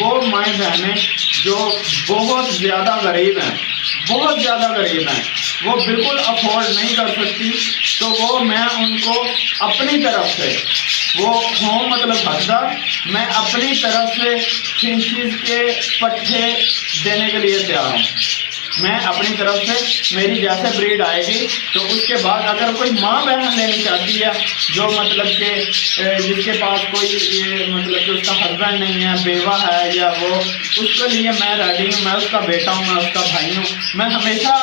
وہ مائیں بہنیں جو بہت زیادہ غریب ہیں، وہ بالکل افورڈ نہیں کر سکتی، تو وہ میں ان کو اپنی طرف سے، وہ ہوں مطلب حقدار، میں اپنی طرف سے فنچز کے پٹھے دینے کے لیے تیار ہوں۔ میں اپنی طرف سے، میری جیسے بریڈ آئے گی تو اس کے بعد اگر کوئی ماں بہن لینی چاہتی ہے جو مطلب کہ جس کے پاس کوئی مطلب کہ اس کا ہسبینڈ نہیں ہے، بیوہ ہے، یا وہ، اس کے لیے میں ریڈی ہوں، میں اس کا بیٹا ہوں، میں اس کا بھائی ہوں۔ میں ہمیشہ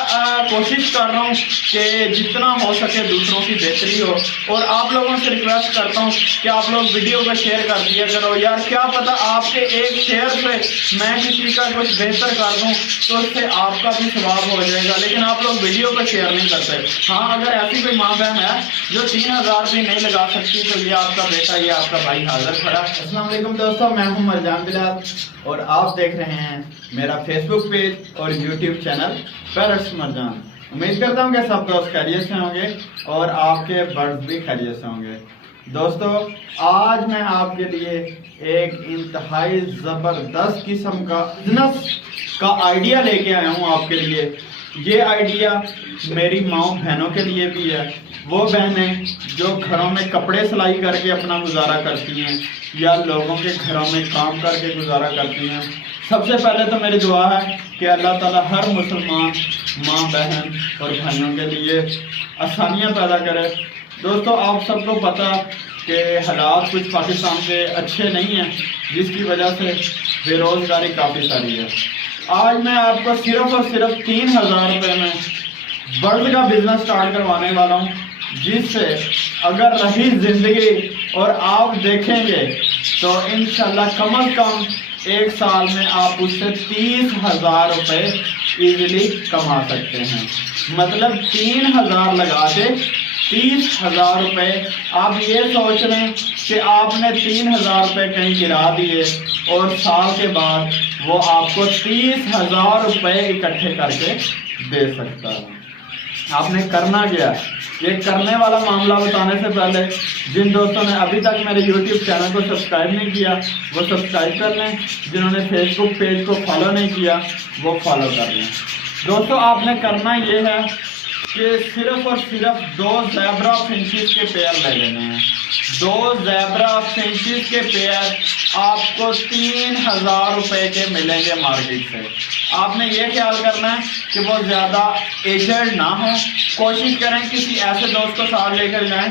کوشش کر رہا ہوں کہ جتنا ہو سکے دوسروں کی بہتری ہو، اور آپ لوگوں سے ریکویسٹ کرتا ہوں کہ آپ لوگ ویڈیو کو شیئر کر دیا کرو یار، کیا پتہ آپ کے ایک شیئر سے میں کسی کا کچھ بہتر کر دوں تو اس سے آپ کا بھی ثواب ہو جائے گا، لیکن آپ لوگ ویڈیو کو شیئر نہیں کرتے۔ ہاں اگر ایسی کوئی ماں بہن ہے جو 3000 بھی نہیں لگا سکتی تو یہ آپ کا بیٹا، یہ آپ کا بھائی حاضر کھڑا۔ السلام علیکم دوستوں، میں ہوں مرجان بلال اور آپ دیکھ رہے ہیں میرا فیس بک پیج اور یوٹیوب چینل پیرٹس مرجان۔ امید کرتا ہوں کہ سب دوست خیریت سے ہوں گے اور آپ کے برڈز بھی خیریت سے ہوں گے۔ دوستو، آج میں آپ کے لیے ایک انتہائی زبردست قسم کا بزنس کا آئیڈیا لے کے آیا ہوں آپ کے لیے۔ یہ آئیڈیا میری ماؤں بہنوں کے لیے بھی ہے، وہ بہنیں جو گھروں میں کپڑے سلائی کر کے اپنا گزارا کرتی ہیں یا لوگوں کے گھروں میں کام کر کے گزارا کرتی ہیں۔ سب سے پہلے تو میری دعا ہے کہ اللہ تعالیٰ ہر مسلمان ماں بہن اور بھائیوں کے لیے آسانیاں پیدا کرے۔ دوستو، آپ سب کو پتہ کہ حالات کچھ پاکستان کے اچھے نہیں ہیں، جس کی وجہ سے بے روزگاری کافی ساری ہے۔ آج میں آپ کو صرف اور صرف 3000 روپے میں برڈ کا بزنس سٹارٹ کروانے والا ہوں، جس سے اگر رہی زندگی اور آپ دیکھیں گے تو انشاءاللہ کم از کم ایک سال میں آپ اس سے 30,000 روپے ایزیلی کما سکتے ہیں۔ مطلب 3000 لگا کے 30,000 روپے، آپ یہ سوچ لیں کہ آپ نے 3000 روپے کہیں گرا دیے اور سال کے بعد وہ آپ کو 30,000 روپے اکٹھے کر کے دے سکتا ہے۔ آپ نے کرنا کیا؟ یہ کرنے والا معاملہ بتانے سے پہلے جن دوستوں نے ابھی تک میرے یوٹیوب چینل کو سبسکرائب نہیں کیا وہ سبسکرائب کر لیں، جنہوں نے فیس بک پیج کو فالو نہیں کیا وہ فالو کر لیں۔ دوستو، آپ نے کرنا یہ ہے کہ صرف اور صرف 2 زیبرا فنچز کے پیئر لے لینے ہیں۔ 2 زیبرا فنچز کے پیئر آپ کو 3000 روپے کے ملیں گے مارکیٹ سے۔ آپ نے یہ خیال کرنا ہے کہ وہ زیادہ ایجڈ نہ ہو، کوشش کریں کسی ایسے دوست کو ساتھ لے کر جائیں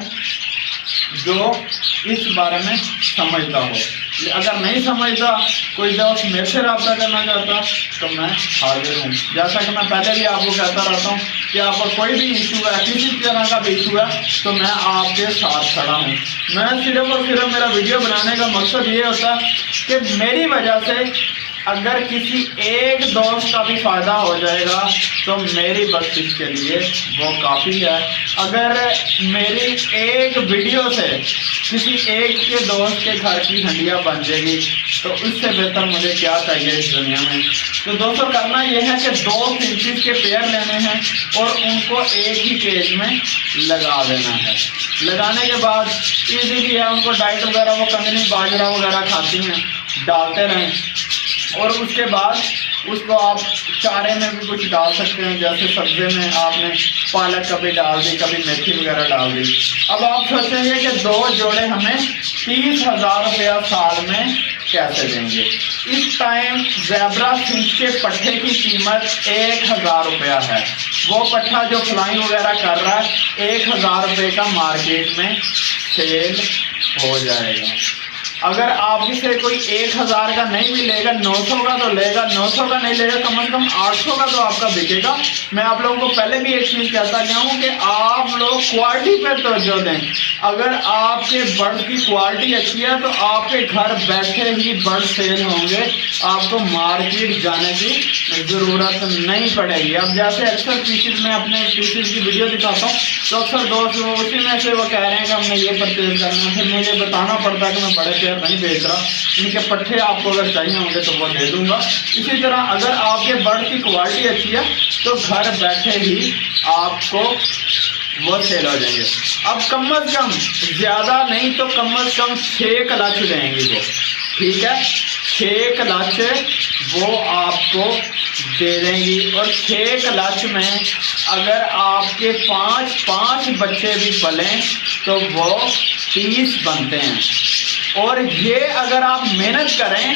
جو اس بارے میں سمجھتا ہو۔ اگر نہیں سمجھتا کوئی دوست میرے سے رابطہ کرنا چاہتا تو میں حاضر ہوں۔ جیسا کہ میں پہلے بھی آپ کو کہتا رہتا ہوں کہ آپ کو کوئی بھی ایشو ہے، کسی طرح کا بھی ایشو ہے تو میں آپ کے ساتھ کھڑا ہوں۔ میں صرف اور صرف میرا ویڈیو بنانے کا مقصد یہ ہوتا ہے کہ میری وجہ سے اگر کسی ایک دوست کا بھی فائدہ ہو جائے گا تو میری بخشش کے لیے وہ کافی ہے۔ اگر میری ایک ویڈیو سے کسی ایک کے دوست کے گھر کی ہنڈیاں بن جائے گی تو اس سے بہتر مجھے کیا چاہیے اس دنیا میں۔ تو دوستوں، کرنا یہ ہے کہ 2 فنچز کے پیئر لینے ہیں اور ان کو ایک ہی کیج میں لگا دینا ہے۔ لگانے کے بعد ایزیلی ہے، ان کو ڈائٹ وغیرہ وہ کنگنی باجرہ وغیرہ کھاتی ہیں، ڈالتے رہیں، اور اس کے بعد اس کو آپ چارے میں بھی کچھ ڈال سکتے ہیں، جیسے سبزے میں آپ نے پالک کبھی ڈال دی، کبھی میتھی وغیرہ ڈال دی۔ اب آپ سوچیں گے کہ 2 جوڑے ہمیں 30,000 روپیہ سال میں کیسے دیں گے؟ اس ٹائم زیبرا فنچ کے پٹھے کی قیمت 1000 روپیہ ہے۔ وہ پٹھا جو فلائنگ وغیرہ کر رہا ہے 1000 روپے کا مارکیٹ میں سیل ہو جائے گا۔ اگر آپ سے کوئی 1000 کا نہیں بھی لے گا، 900 کا تو لے گا، 900 کا نہیں لے گا، کم از کم 800 کا تو آپ کا بکے گا۔ میں آپ لوگوں کو پہلے بھی ایک چیز کہتا گیا ہوں کہ آپ لوگ کوالٹی پہ توجہ دیں۔ اگر آپ کے برڈ کی کوالٹی اچھی ہے تو آپ کے گھر بیٹھے ہی برڈ سیل ہوں گے، آپ کو مارکیٹ جانے کی ضرورت نہیں پڑے گی۔ اب جیسے اکثر پیسز میں اپنے پیسز کی ویڈیو دکھاتا ہوں تو اکثر دوست اسی میں سے وہ کہہ رہے ہیں کہ ہم نے یہ پرچیز کرنا ہے، پھر مجھے بتانا پڑتا ہے کہ میں بڑے پیئر نہیں بیچ رہا، ان کے پٹھے آپ کو اگر چاہیے ہوں گے تو وہ دے دوں گا۔ اسی طرح اگر آپ کے برڈ کی کوالٹی اچھی ہے تو گھر بیٹھے ہی آپ کو وہ سیل ہو جائیں گے۔ اب کم از کم زیادہ نہیں تو کم از کم 6 کلچ دیں گی وہ، ٹھیک ہے؟ 6 کلچ وہ آپ کو دے دیں گی، اور 6 کلچ میں اگر آپ کے 5 بچے بھی پلیں تو وہ 30 بنتے ہیں۔ اور یہ اگر آپ محنت کریں،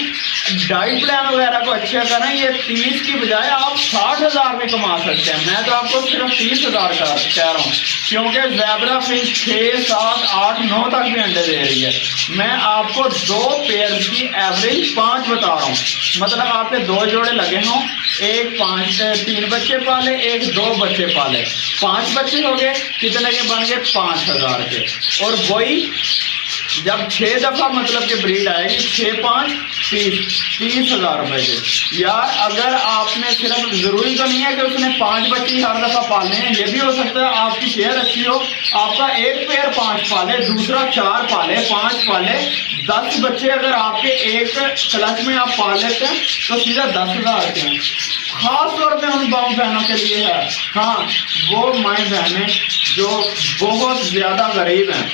ڈائٹ پلان وغیرہ کو اچھا کریں، یہ 30 کی بجائے آپ 60,000 میں کما سکتے ہیں۔ میں تو آپ کو صرف 30,000 کا کہہ رہا ہوں، کیونکہ زیبرا فنچ 6، 7، 8، 9 تک بھی انڈے دے رہی ہے۔ میں آپ کو 2 پیئر کی ایوریج 5 بتا رہا ہوں، مطلب آپ کے 2 جوڑے لگے ہوں، ایک 3 بچے پالے، ایک 2 بچے پالے، 5 بچے ہو گئے، کتنے کے بن گئے؟ 5,000 کے۔ اور وہی جب 6 دفعہ مطلب کہ بریڈ آئے گی، 6 5 30,000 روپے کے۔ یار اگر آپ نے صرف، ضروری تو نہیں ہے کہ اس نے 5 بچے ہر دفعہ پالنے ہیں، یہ بھی ہو سکتا ہے آپ کی کیئر اچھی ہو، آپ کا ایک پیئر 5 پالے، دوسرا 4 پالے، 5 پالے، 10 بچے اگر آپ کے ایک کلچ میں آپ پال لیتے ہیں تو سیدھا 10,000 کے ہیں۔ خاص طور پہ ان باؤں بہنوں کے لیے ہے، ہاں وہ مائیں بہنیں جو بہت زیادہ غریب ہیں،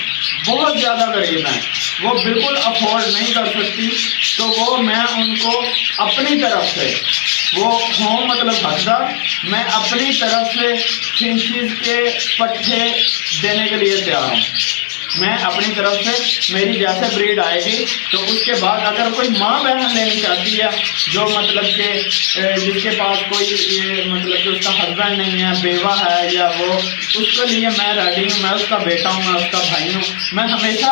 بہت زیادہ غریب ہیں، وہ بالکل افورڈ نہیں کر سکتی، تو وہ میں ان کو اپنی طرف سے، وہ ہوں مطلب حسدہ، میں اپنی طرف سے فنچز کے پٹھے دینے کے لیے تیار ہوں۔ میں اپنی طرف سے، میری جیسے بریڈ آئے گی تو اس کے بعد اگر کوئی ماں بہن لینی چاہتی ہے جو مطلب کہ جس کے پاس کوئی مطلب کہ اس کا ہسبینڈ نہیں ہے، بیوہ ہے، یا وہ، اس کے لیے میں ریڈی ہوں، میں اس کا بیٹا ہوں، میں اس کا بھائی ہوں۔ میں ہمیشہ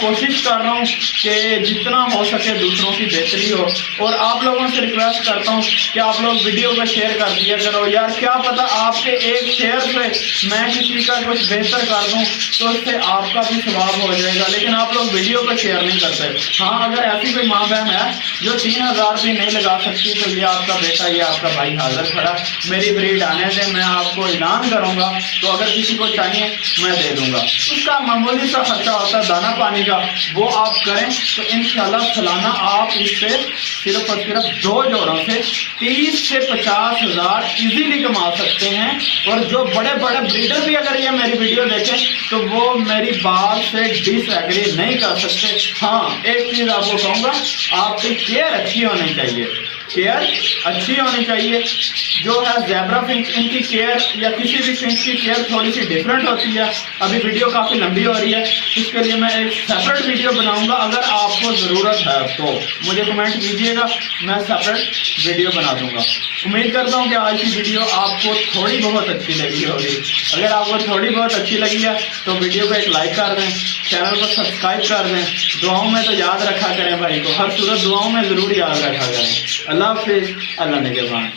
کوشش کر رہا ہوں کہ جتنا ہو سکے دوسروں کی بہتری ہو، اور آپ لوگوں سے ریکویسٹ کرتا ہوں کہ آپ لوگ ویڈیو کو شیئر کر دیا کرو یار، کیا پتہ آپ کے ایک شیئر سے میں کسی کا کچھ بہتر کر دوں تو اس سے آپ کا بھی ثواب ہو جائے گا، لیکن آپ لوگ ویڈیو کو شیئر نہیں کرتے۔ ہاں اگر ایسی کوئی ماں بہن ہے جو 3,000 بھی نہیں لگا سکتی تو یہ آپ کا بیٹا، یہ آپ کا بھائی حاضر کھڑا، میری بریڈ آنے سے میں آپ کو اعلان کروں گا، تو اگر کسی کو چاہیے میں دے دوں گا۔ اس کا معمولی سا خرچہ ہوتا ہے دانا پانی کا، وہ آپ کریں تو انشاءاللہ سالانہ آپ اس سے صرف اور صرف 2 جوڑوں سے 30 سے 50,000 ایزیلی کما سکتے ہیں۔ اور جو بڑے بڑے بریڈر بھی اگر یہ میری ویڈیو دیکھیں تو وہ میری بات سے ڈس ایگری نہیں کر سکتے۔ ہاں ایک چیز آپ کو کہوں گا، آپ کی کیئر اچھی ہونی چاہیے، کیئر اچھی ہونی چاہیے۔ جو ہے زیبرا فنچ، ان کی کیئر یا کسی بھی فنچ کی کیئر تھوڑی سی ڈفرینٹ ہوتی ہے۔ ابھی ویڈیو کافی لمبی ہو رہی ہے، اس کے لیے میں ایک سیپریٹ ویڈیو بناؤں گا، اگر آپ کو ضرورت ہے تو مجھے کمنٹ کیجیے گا، میں سیپریٹ ویڈیو بنا دوں گا۔ امید کرتا ہوں کہ آج کی ویڈیو آپ کو تھوڑی بہت اچھی لگی ہوگی۔ اگر آپ کو تھوڑی بہت اچھی لگی ہے تو ویڈیو کو ایک لائک کر دیں، چینل کو سبسکرائب کر دیں، دعاؤں میں تو یاد رکھا کریں بھائی کو، ہر صورت دعاؤں میں ضرور یاد رکھا کریں۔ اللہ حافظ، اللہ نگہبان۔